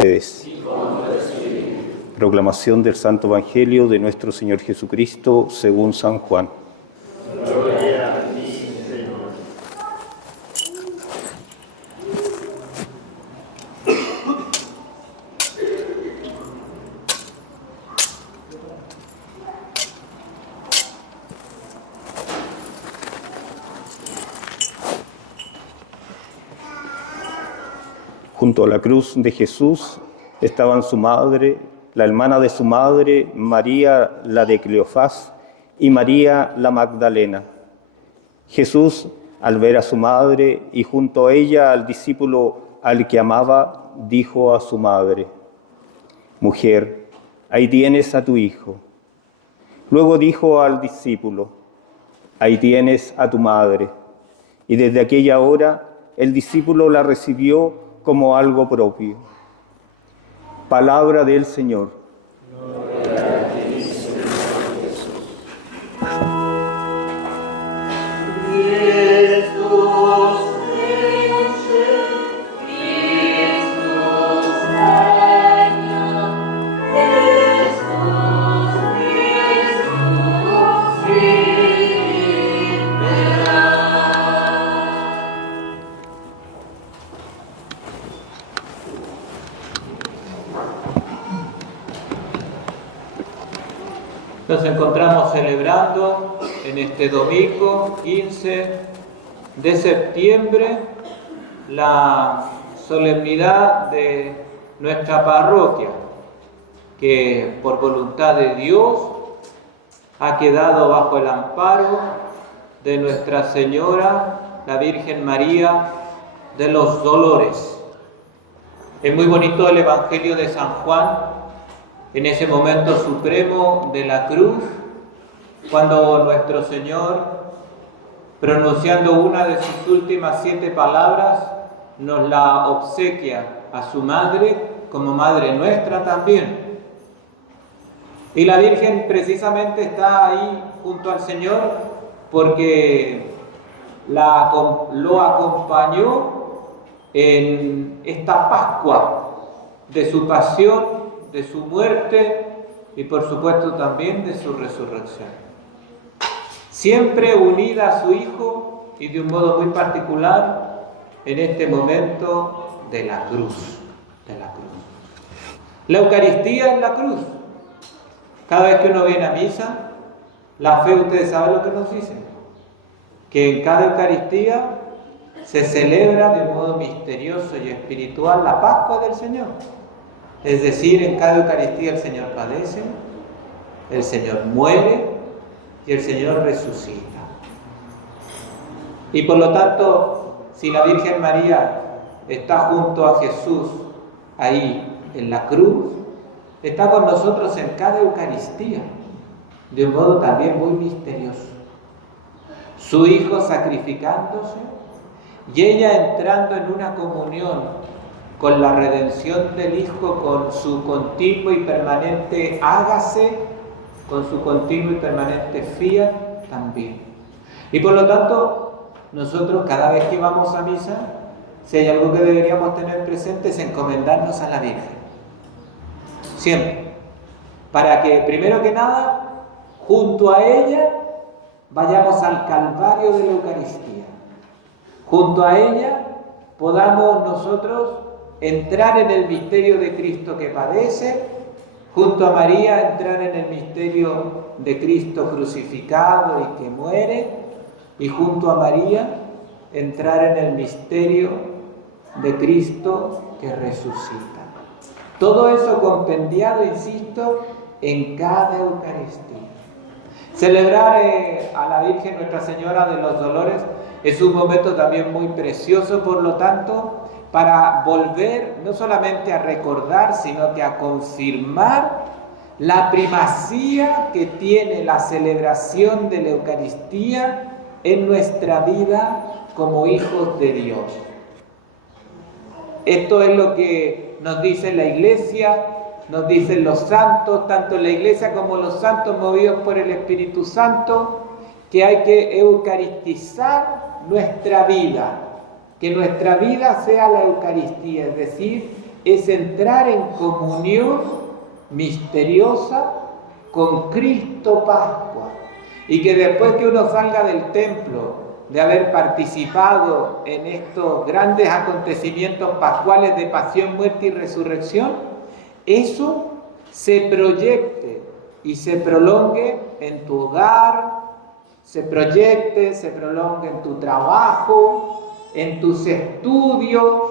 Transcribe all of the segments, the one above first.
ustedes. Proclamación del Santo Evangelio de nuestro Señor Jesucristo según San Juan. Gloria a ti, Señor. Junto a la cruz de Jesús estaban su madre, la hermana de su madre, María la de Cleofás, y María la Magdalena. Jesús, al ver a su madre y junto a ella al discípulo al que amaba, dijo a su madre: «Mujer, ahí tienes a tu hijo». Luego dijo al discípulo: «Ahí tienes a tu madre». Y desde aquella hora el discípulo la recibió como algo propio. Palabra del Señor. Gloria a ti, Señor Jesús. Nos encontramos celebrando en este domingo 15 de septiembre la solemnidad de nuestra parroquia, que por voluntad de Dios ha quedado bajo el amparo de Nuestra Señora, la Virgen María de los Dolores. Es muy bonito el Evangelio de San Juan, en ese momento supremo de la cruz, cuando nuestro Señor, pronunciando una de sus últimas 7 palabras, nos la obsequia a su madre como madre nuestra también. Y la Virgen precisamente está ahí junto al Señor porque lo acompañó en esta Pascua de su pasión, de su muerte y por supuesto también de su resurrección. Siempre unida a su Hijo y de un modo muy particular en este momento de la cruz. La Eucaristía es la cruz. Cada vez que uno viene a misa, la fe, ustedes saben lo que nos dice, que en cada Eucaristía se celebra de un modo misterioso y espiritual la Pascua del Señor. Es decir, en cada Eucaristía el Señor padece, el Señor muere y el Señor resucita. Y por lo tanto, si la Virgen María está junto a Jesús ahí en la cruz, está con nosotros en cada Eucaristía, de un modo también muy misterioso. Su Hijo sacrificándose y ella entrando en una comunión con la redención del Hijo, con su continuo y permanente hágase, con su continuo y permanente fiat también. Y por lo tanto, nosotros cada vez que vamos a misa, si hay algo que deberíamos tener presente es encomendarnos a la Virgen. Siempre. Para que, primero que nada, junto a ella, vayamos al Calvario de la Eucaristía. Junto a ella, podamos nosotros entrar en el misterio de Cristo que padece, junto a María entrar en el misterio de Cristo crucificado y que muere, y junto a María entrar en el misterio de Cristo que resucita. Todo eso compendiado, insisto, en cada Eucaristía. Celebrar a la Virgen Nuestra Señora de los Dolores es un momento también muy precioso, por lo tanto, para volver no solamente a recordar, sino que a confirmar la primacía que tiene la celebración de la Eucaristía en nuestra vida como hijos de Dios. Esto es lo que nos dice la Iglesia, nos dicen los santos, tanto la Iglesia como los santos movidos por el Espíritu Santo, que hay que eucaristizar nuestra vida, que nuestra vida sea la Eucaristía, es decir, es entrar en comunión misteriosa con Cristo Pascua. Y que después que uno salga del templo, de haber participado en estos grandes acontecimientos pascuales de pasión, muerte y resurrección, eso se proyecte y se prolongue en tu hogar, se prolongue en tu trabajo, en tus estudios,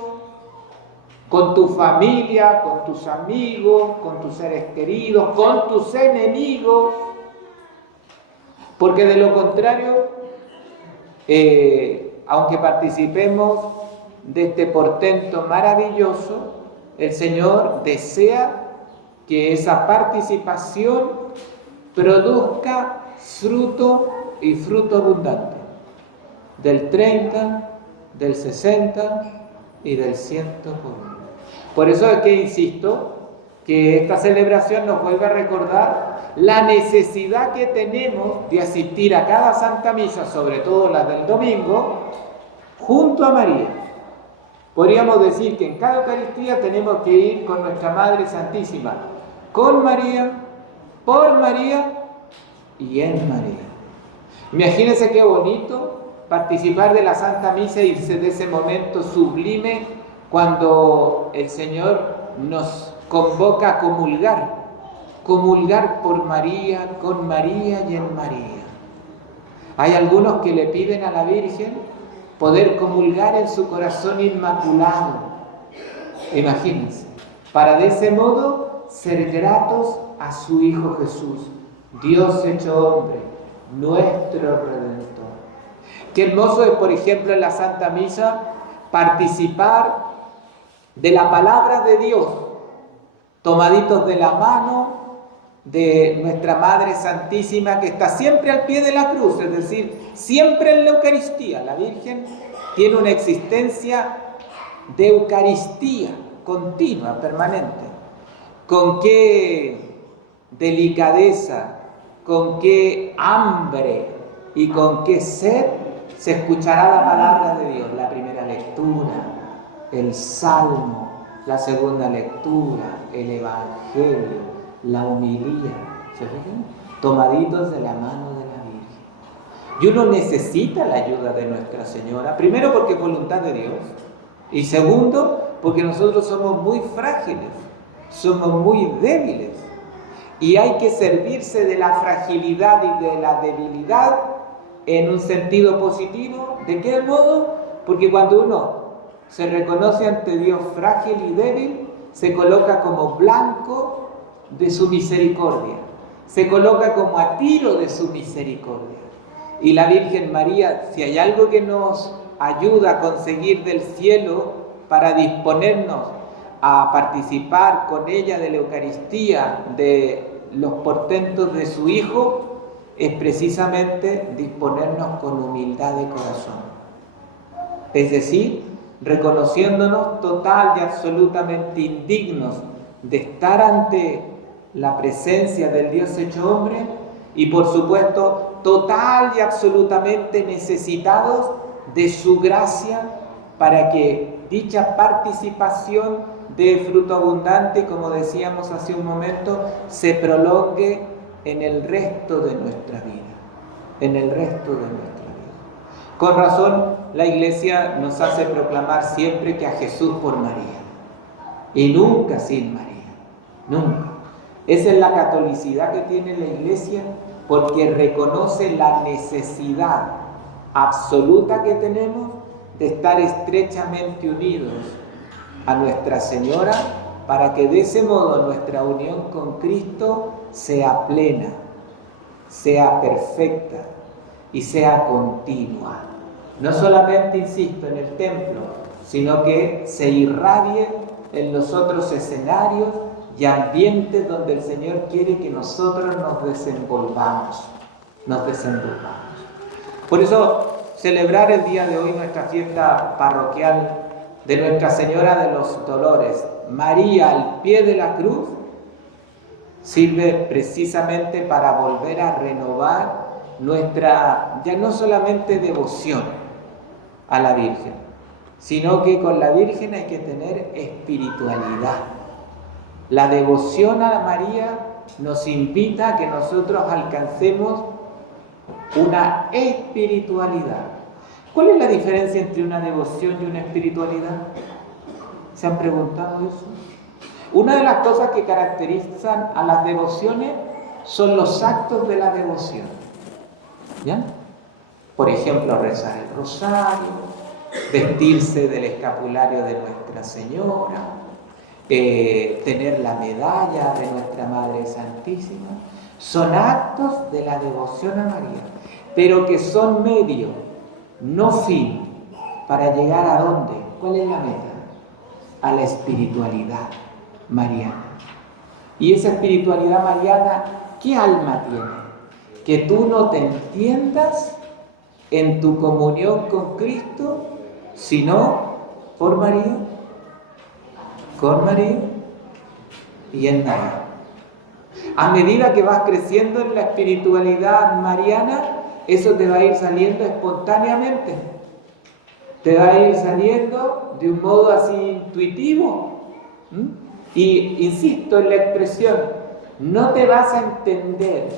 con tu familia, con tus amigos, con tus seres queridos, con tus enemigos, porque de lo contrario, aunque participemos de este portento maravilloso, el Señor desea que esa participación produzca fruto y fruto abundante, del 30, del 60 y del 100 por uno. Por eso es que insisto que esta celebración nos vuelve a recordar la necesidad que tenemos de asistir a cada Santa Misa, sobre todo la del domingo, junto a María. Podríamos decir que en cada Eucaristía tenemos que ir con nuestra Madre Santísima, con María, por María y en María. Imagínense qué bonito participar de la Santa Misa y irse de ese momento sublime cuando el Señor nos convoca a comulgar por María, con María y en María. Hay algunos que le piden a la Virgen poder comulgar en su corazón inmaculado. Imagínense, para de ese modo ser gratos a su Hijo Jesús, Dios hecho hombre, nuestro Redentor. Qué hermoso es, por ejemplo, en la Santa Misa participar de la palabra de Dios, tomaditos de la mano de nuestra Madre Santísima, que está siempre al pie de la cruz, es decir, siempre en la Eucaristía. La Virgen tiene una existencia de Eucaristía continua, permanente. Con qué delicadeza, con qué hambre y con qué sed se escuchará la palabra de Dios. La primera lectura, el Salmo, la segunda lectura, el Evangelio, la homilía, ¿se fijan? Tomaditos de la mano de la Virgen. Y uno necesita la ayuda de Nuestra Señora, primero porque es voluntad de Dios, y segundo porque nosotros somos muy frágiles, somos muy débiles, y hay que servirse de la fragilidad y de la debilidad en un sentido positivo. ¿De qué modo? Porque cuando uno se reconoce ante Dios frágil y débil, se coloca como blanco de su misericordia, se coloca como a tiro de su misericordia. Y la Virgen María, si hay algo que nos ayuda a conseguir del cielo para disponernos a participar con ella de la Eucaristía, de los portentos de su Hijo, es precisamente disponernos con humildad de corazón. Es decir, reconociéndonos total y absolutamente indignos de estar ante la presencia del Dios hecho hombre y, por supuesto, total y absolutamente necesitados de su gracia para que dicha participación de fruto abundante, como decíamos hace un momento, se prolongue en el resto de nuestra vida, en el resto de nuestra vida. Con razón, la Iglesia nos hace proclamar siempre que a Jesús por María, y nunca sin María, nunca. Esa es la catolicidad que tiene la Iglesia, porque reconoce la necesidad absoluta que tenemos de estar estrechamente unidos a Nuestra Señora, para que de ese modo nuestra unión con Cristo sea plena, sea perfecta y sea continua. No solamente, insisto, en el templo, sino que se irradie en los otros escenarios y ambientes donde el Señor quiere que nosotros nos desenvolvamos. Por eso, celebrar el día de hoy nuestra fiesta parroquial de Nuestra Señora de los Dolores, María al pie de la cruz, sirve precisamente para volver a renovar nuestra, ya no solamente devoción a la Virgen, sino que con la Virgen hay que tener espiritualidad. La devoción a María nos invita a que nosotros alcancemos una espiritualidad. ¿Cuál es la diferencia entre una devoción y una espiritualidad? ¿Se han preguntado eso? Una de las cosas que caracterizan a las devociones son los actos de la devoción. ¿Ya? Por ejemplo, rezar el rosario, vestirse del escapulario de Nuestra Señora, tener la medalla de Nuestra Madre Santísima. Son actos de la devoción a María, pero que son medio, no fin, para llegar a ¿dónde? ¿Cuál es la meta? A la espiritualidad mariana. Y esa espiritualidad mariana, ¿qué alma tiene? Que tú no te entiendas en tu comunión con Cristo, sino por María, con María y en María. A medida que vas creciendo en la espiritualidad mariana, eso te va a ir saliendo espontáneamente. Te va a ir saliendo de un modo así intuitivo. Y insisto en la expresión, no te vas a entender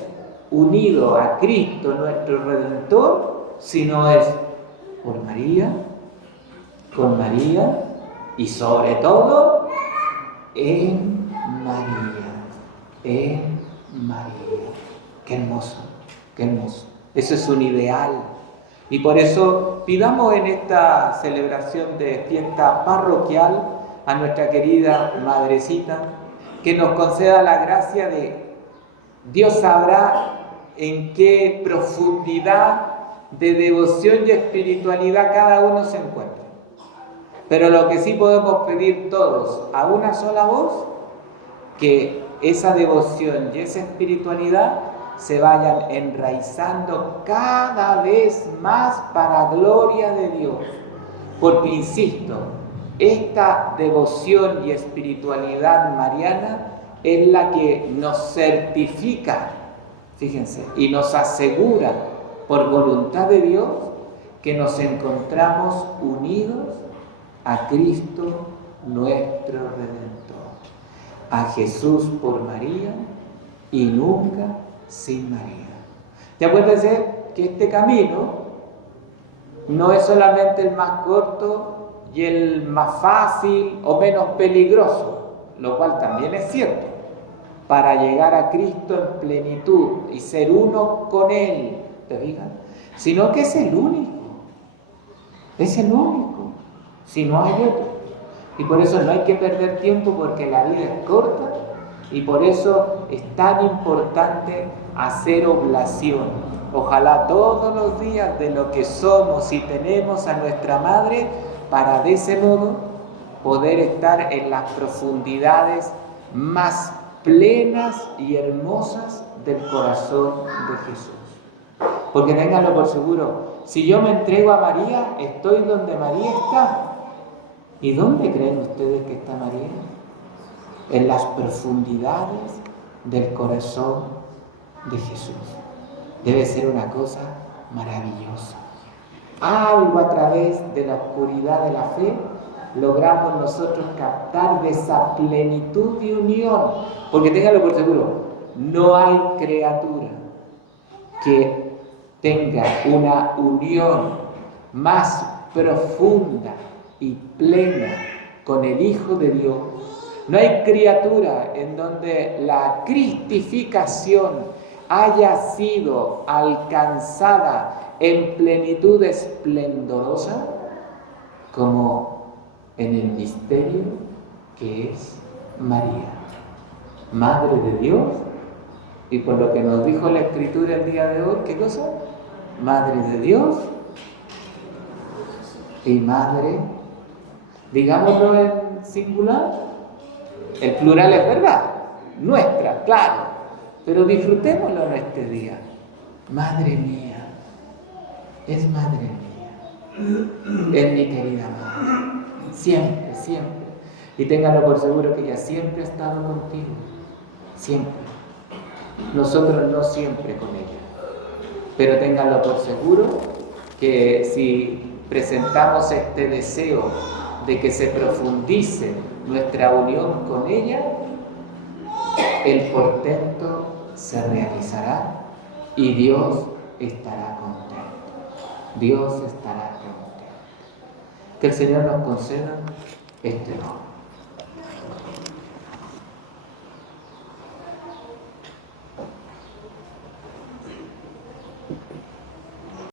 unido a Cristo nuestro Redentor, si no es por María, con María y sobre todo en María, en María. Qué hermoso, qué hermoso. Eso es un ideal. Y por eso pidamos en esta celebración de fiesta parroquial a nuestra querida Madrecita que nos conceda la gracia de Dios sabrá en qué profundidad de devoción y espiritualidad cada uno se encuentra. Pero lo que sí podemos pedir todos a una sola voz, que esa devoción y esa espiritualidad se vayan enraizando cada vez más para gloria de Dios. Porque, insisto, esta devoción y espiritualidad mariana es la que nos certifica, fíjense, y nos asegura por voluntad de Dios que nos encontramos unidos a Cristo nuestro Redentor, a Jesús por María y nunca sin María. Y acuérdense que este camino no es solamente el más corto y el más fácil o menos peligroso, lo cual también es cierto, para llegar a Cristo en plenitud y ser uno con Él, ¿te fijas? Sino que es el único, si no hay otro. Y por eso no hay que perder tiempo, porque la vida es corta y por eso es tan importante hacer oblación. Ojalá todos los días de lo que somos y tenemos a nuestra Madre, para de ese modo poder estar en las profundidades más plenas y hermosas del corazón de Jesús. Porque ténganlo por seguro, si yo me entrego a María, estoy donde María está. ¿Y dónde creen ustedes que está María? En las profundidades del corazón de Jesús. Debe ser una cosa maravillosa. Algo a través de la oscuridad de la fe logramos nosotros captar de esa plenitud de unión. Porque ténganlo por seguro, no hay criatura que tenga una unión más profunda y plena con el Hijo de Dios. No hay criatura en donde la cristificación haya sido alcanzada en plenitud esplendorosa como en el misterio que es María, Madre de Dios, y por lo que nos dijo la Escritura el día de hoy, ¿qué cosa? Madre de Dios y Madre, digámoslo en singular, el plural es verdad, nuestra, claro, pero disfrutémoslo en este día. Madre mía, es Madre mía, es mi querida Madre, siempre, siempre. Y téngalo por seguro que ella siempre ha estado contigo, siempre. Nosotros no siempre con ella, pero ténganlo por seguro que si presentamos este deseo de que se profundice nuestra unión con ella, el portento se realizará y Dios estará contento. Dios estará contento. Que el Señor nos conceda este don.